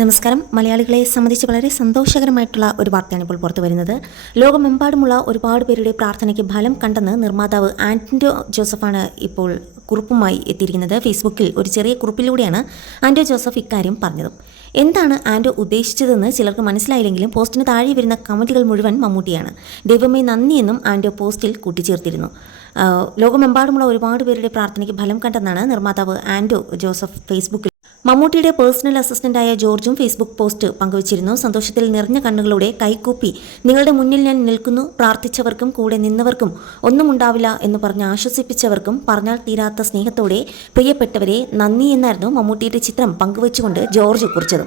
നമസ്കാരം. മലയാളികളെ സംബന്ധിച്ച് വളരെ സന്തോഷകരമായിട്ടുള്ള ഒരു വാർത്തയാണ് ഇപ്പോൾ പുറത്തു വരുന്നത്. ലോകമെമ്പാടുമുള്ള ഒരുപാട് പേരുടെ പ്രാർത്ഥനയ്ക്ക് ഫലം കണ്ടെന്ന് നിർമ്മാതാവ് ആന്റോ ജോസഫാണ് ഇപ്പോൾ കുറിപ്പുമായി എത്തിയിരിക്കുന്നത്. ഫേസ്ബുക്കിൽ ഒരു ചെറിയ കുറിപ്പിലൂടെയാണ് ആന്റോ ജോസഫ് ഇക്കാര്യം പറഞ്ഞത്. എന്താണ് ആന്റോ ഉദ്ദേശിച്ചതെന്ന് ചിലർക്ക് മനസ്സിലായില്ലെങ്കിലും പോസ്റ്റിന് താഴെ വരുന്ന കമന്റുകൾ മുഴുവൻ മമ്മൂട്ടിയാണ്. ദൈവമേ നന്ദിയെന്നും ആന്റോ പോസ്റ്റിൽ കൂട്ടിച്ചേർത്തിരുന്നു. ലോകമെമ്പാടുമുള്ള ഒരുപാട് പേരുടെ പ്രാർത്ഥനയ്ക്ക് ഫലം കണ്ടെന്നാണ് നിർമ്മാതാവ് ആന്റോ ജോസഫ് ഫേസ്ബുക്കിൽ മമ്മൂട്ടിയുടെ പേഴ്സണൽ അസിസ്റ്റന്റായ ജോർജും ഫേസ്ബുക്ക് പോസ്റ്റ് പങ്കുവച്ചിരുന്നു. സന്തോഷത്തിൽ നിറഞ്ഞ കണ്ണുകളോടെ കൈകൂപ്പി നിങ്ങളുടെ മുന്നിൽ ഞാൻ നിൽക്കുന്നു പ്രാർത്ഥിച്ചവർക്കും കൂടെ നിന്നവർക്കും ഒന്നും ഉണ്ടാവില്ല എന്ന് പറഞ്ഞ് ആശ്വസിപ്പിച്ചവർക്കും പറഞ്ഞാൽ തീരാത്ത സ്നേഹത്തോടെ പ്രിയപ്പെട്ടവരെ നന്ദി എന്നായിരുന്നു മമ്മൂട്ടിയുടെ ചിത്രം പങ്കുവച്ചുകൊണ്ട് ജോർജ് കുറിച്ചത്.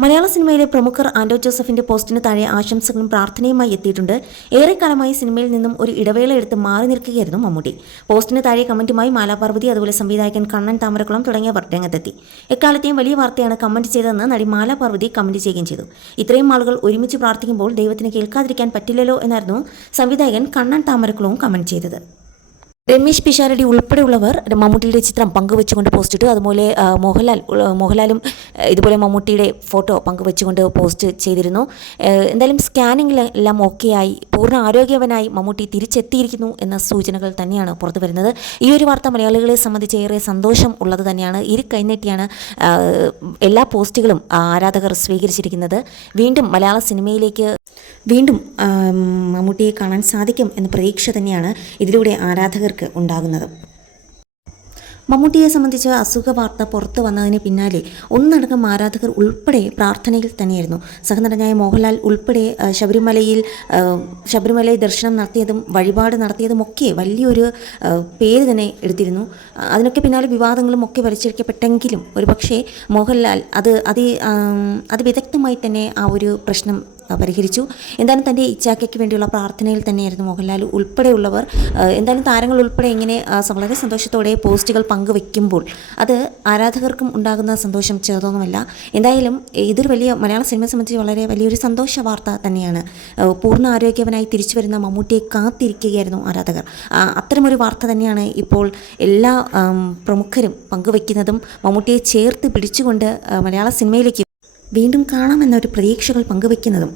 മലയാള സിനിമയിലെ പ്രമുഖർ ആൻഡോ ജോസഫിന്റെ പോസ്റ്റിന് താഴെ ആശംസകളും പ്രാർത്ഥനയുമായി എത്തിയിട്ടുണ്ട്. ഏറെക്കാലമായി സിനിമയിൽ നിന്നും ഒരു ഇടവേള എടുത്ത് മാറി നിൽക്കുകയായിരുന്നു മമ്മൂട്ടി. പോസ്റ്റിന് താഴെ കമന്റുമായി മാലാപാർവതി അതുപോലെ സംവിധായകൻ കണ്ണൻ താമരക്കുളം തുടങ്ങിയവർ രംഗത്തെത്തി. എക്കാലത്തെയും വലിയ വാർത്തയാണ് കമന്റ് ചെയ്തതെന്ന് നടി മാലാപാർവതി കമന്റ് ചെയ്യുകയും ചെയ്തു. ഇത്രയും ആളുകൾ ഒരുമിച്ച് പ്രാർത്ഥിക്കുമ്പോൾ ദൈവത്തിന് കേൾക്കാതിരിക്കാൻ പറ്റില്ലല്ലോ എന്നായിരുന്നു സംവിധായകൻ കണ്ണൻ താമരക്കുളവും കമന്റ് ചെയ്തത്. രമേശ് പിഷാരടി ഉൾപ്പെടെയുള്ളവർ മമ്മൂട്ടിയുടെ ചിത്രം പങ്കുവെച്ചുകൊണ്ട് പോസ്റ്റ് ഇട്ടു അതുപോലെ മോഹൻലാൽ മോഹൻലാലും ഇതുപോലെ മമ്മൂട്ടിയുടെ ഫോട്ടോ പങ്കുവെച്ചുകൊണ്ട് പോസ്റ്റ് ചെയ്തിരുന്നു. എന്തായാലും എന്തായാലും സ്കാനിങ്ങിലെല്ലാം ഓക്കെയായി. പൂർണ ആരോഗ്യവനായി മമ്മൂട്ടി തിരിച്ചെത്തിയിരിക്കുന്നു എന്ന സൂചനകൾ തന്നെയാണ് പുറത്തു വരുന്നത്. ഈ ഒരു വാർത്ത മലയാളികളെ സംബന്ധിച്ച് ഏറെ സന്തോഷം ഉള്ളത് തന്നെയാണ്. ഇരു കൈനീട്ടിയാണ് എല്ലാ പോസ്റ്റുകളും ആരാധകർ സ്വീകരിച്ചിരിക്കുന്നത്. വീണ്ടും മലയാള സിനിമയിലേക്ക് വീണ്ടും മമ്മൂട്ടിയെ കാണാൻ സാധിക്കും എന്ന പ്രതീക്ഷ തന്നെയാണ് ഇതിലൂടെ ആരാധകർക്ക് ഉണ്ടാകുന്നത്. മമ്മൂട്ടിയെ സംബന്ധിച്ച് അസുഖ വാർത്ത പുറത്തു വന്നതിന് പിന്നാലെ ഒന്നടങ്കം ആരാധകർ ഉൾപ്പെടെ പ്രാർത്ഥനയിൽ തന്നെയായിരുന്നു. സഹനടനായ മോഹൻലാൽ ഉൾപ്പെടെ ശബരിമലയിൽ ശബരിമലയിൽ ദർശനം നടത്തിയതും വഴിപാട് നടത്തിയതും ഒക്കെ വലിയൊരു പേര് തന്നെ എടുത്തിരുന്നു. അതിനൊക്കെ പിന്നാലെ വിവാദങ്ങളും ഒക്കെ വലിച്ചിഴക്കപ്പെട്ടെങ്കിലും ഒരുപക്ഷേ മോഹൻലാൽ അത് അതി ആം, അതിവിദഗ്ധമായി തന്നെ ആ ഒരു പ്രശ്നം പരിഹരിച്ചു. എന്തായാലും തന്റെ ഇച്ചാക്കയ്ക്ക് വേണ്ടിയുള്ള പ്രാർത്ഥനയിൽ തന്നെയായിരുന്നു മോഹൻലാൽ ഉൾപ്പെടെയുള്ളവർ. എന്തായാലും താരങ്ങൾ ഉൾപ്പെടെ ഇങ്ങനെ വളരെ സന്തോഷത്തോടെ പോസ്റ്റുകൾ പങ്കുവെക്കുമ്പോൾ അത് ആരാധകർക്കും ഉണ്ടാകുന്ന സന്തോഷം ചെറുതൊന്നുമല്ല. എന്തായാലും ഇതൊരു വലിയ മലയാള സിനിമയെ സംബന്ധിച്ച് വളരെ വലിയൊരു സന്തോഷ വാർത്ത തന്നെയാണ്. പൂർണ ആരോഗ്യവനായി തിരിച്ചു വരുന്ന മമ്മൂട്ടിയെ കാത്തിരിക്കുകയായിരുന്നു ആരാധകർ. അത്തരമൊരു വാർത്ത തന്നെയാണ് ഇപ്പോൾ എല്ലാ പ്രമുഖരും പങ്കുവെക്കുന്നതും മമ്മൂട്ടിയെ ചേർത്ത് പിടിച്ചുകൊണ്ട് മലയാള സിനിമയിലേക്ക് വീണ്ടും കാണാമെന്നൊരു പ്രതീക്ഷകൾ പങ്കുവെക്കുന്നതും